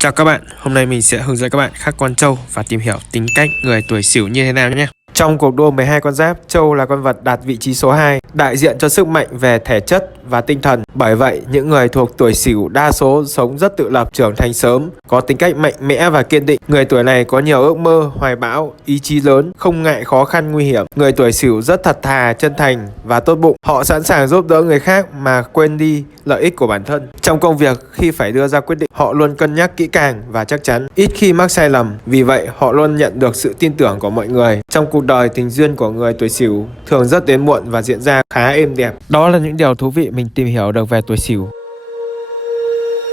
Chào các bạn, hôm nay mình sẽ hướng dẫn các bạn khắc con trâu và tìm hiểu tính cách người tuổi Sửu như thế nào nhé. Trong cuộc đua 12 con giáp, trâu là con vật đạt vị trí số 2, đại diện cho sức mạnh về thể chất và tinh thần. Bởi vậy, những người thuộc tuổi Sửu đa số sống rất tự lập, trưởng thành sớm, có tính cách mạnh mẽ và kiên định. Người tuổi này có nhiều ước mơ, hoài bão, ý chí lớn, không ngại khó khăn nguy hiểm. Người tuổi Sửu rất thật thà, chân thành và tốt bụng. Họ sẵn sàng giúp đỡ người khác mà quên đi lợi ích của bản thân. Trong công việc, khi phải đưa ra quyết định, họ luôn cân nhắc kỹ càng và chắc chắn, ít khi mắc sai lầm. Vì vậy, họ luôn nhận được sự tin tưởng của mọi người. Trong cuộc đời, tình duyên của người tuổi Sửu thường rất đến muộn và diễn ra khá êm đẹp. Đó là những điều thú vị mình tìm hiểu được về tuổi Sửu.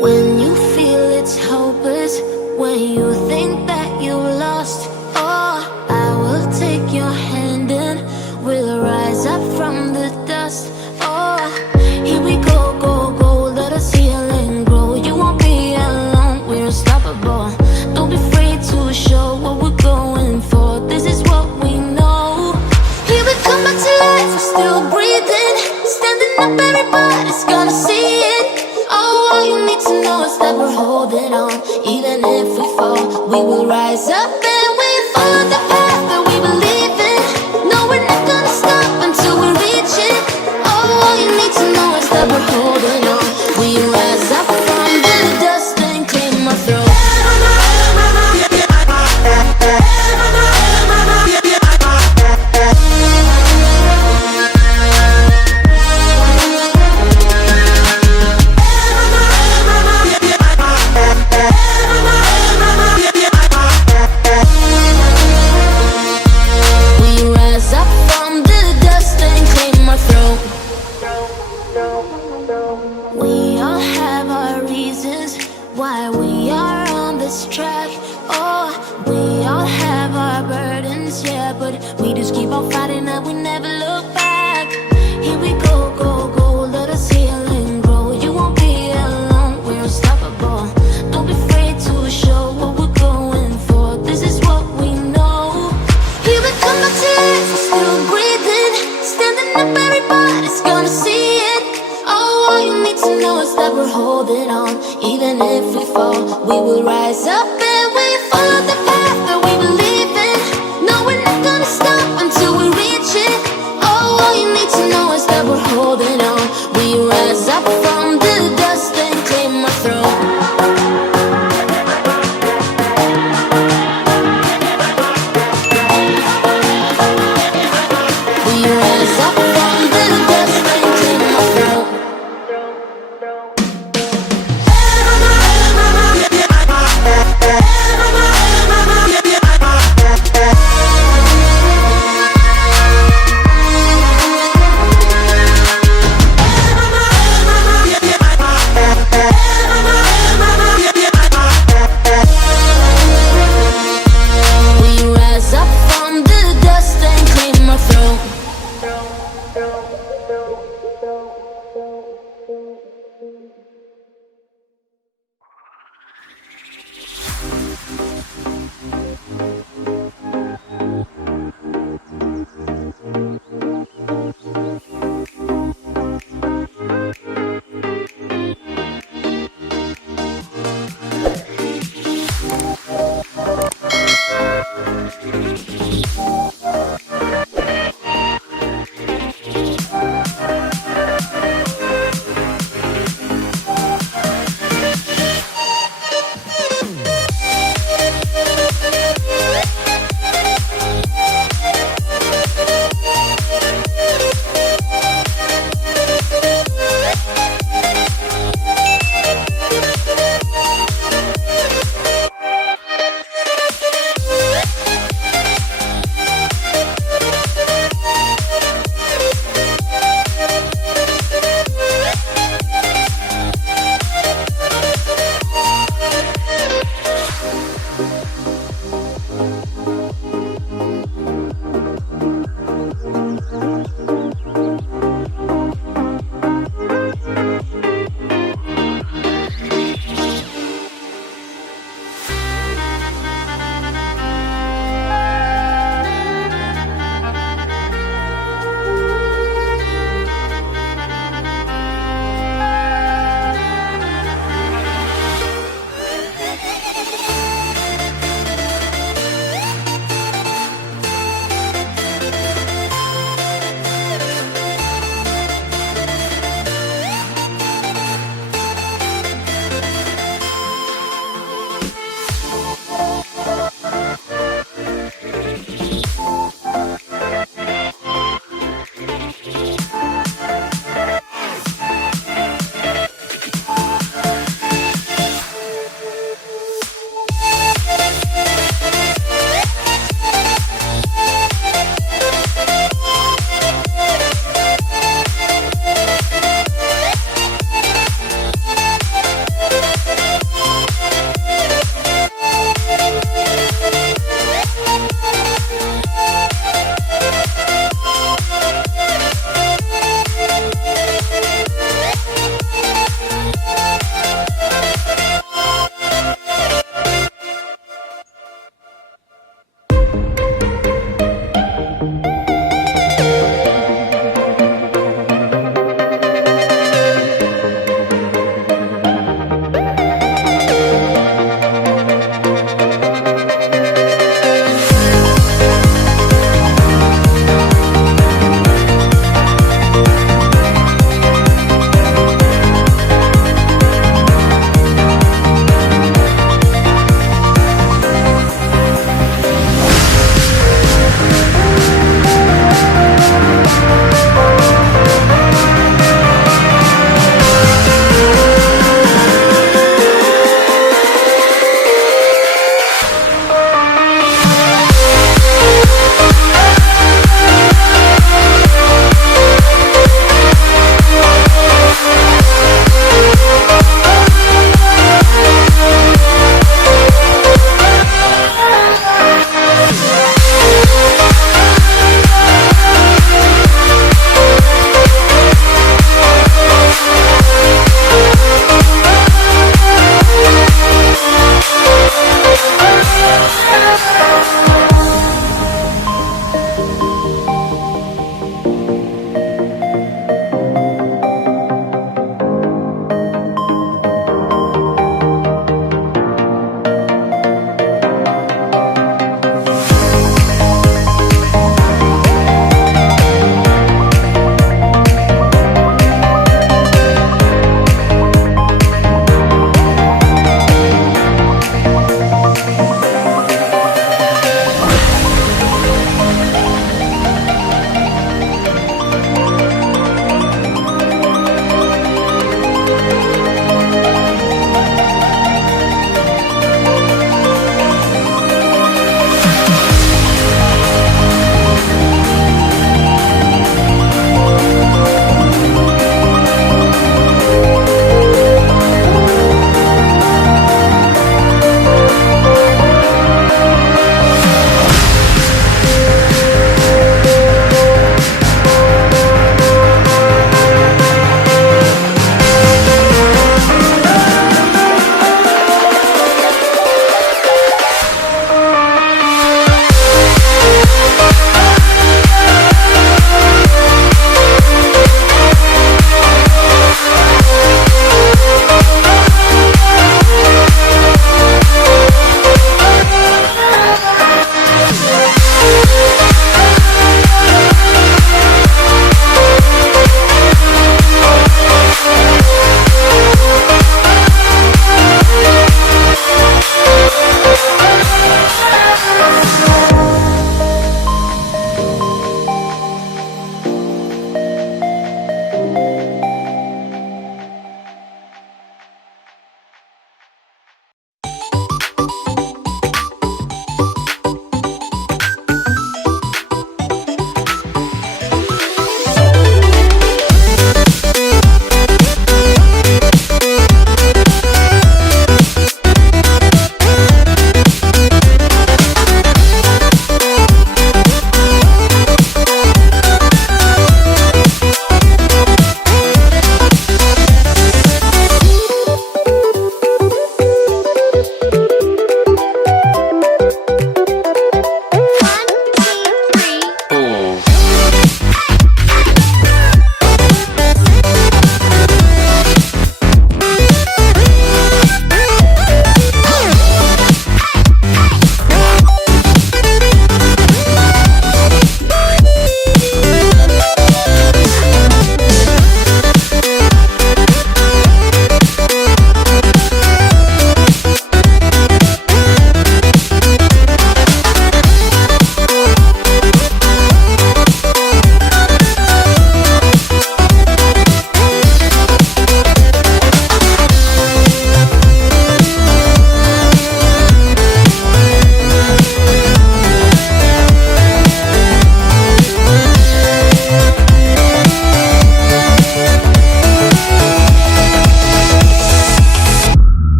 When you feel it's hopeless, when you think that you lost, oh, I will take your hand and we'll rise up from the dust. Oh, here we go, go, go, let us heal and grow. You won't be alone, we're unstoppable. Don't be afraid to show what we're going for. This is what we know. Here we come back to life, we're still breathing, standing up, everybody's gonna see it. Oh, all you need to know is that we're holding on. Even if we fall, we will rise up and we follow the path that we believe in. No, we're not gonna stop until we reach it. Oh, all you need to know is that we're holding on. We rise up from the dust and claim our throne. We all have our reasons why we are on this track. Oh, we all have our burdens, yeah, but we just keep on fighting and we never look back. Here we go, go, go, let us heal and grow. You won't be alone, we're unstoppable. Don't be afraid to show what we're going for. This is what we know. Here we come back to life, we're still breathing, standing up, everybody's gonna see it. Oh, all you need to know is that we're holding on. Even if we fall, we will rise up and we follow the path that we believe in. No, we're not gonna stop until we reach it. Oh, all you need to know is that we're holding on. We rise up from the dust and claim our throne. We rise up from the dust and claim our throne.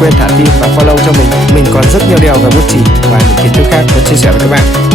quên thả tim và follow cho mình. Mình còn rất nhiều điều về bút chì và những kiến thức khác muốn chia sẻ với các bạn.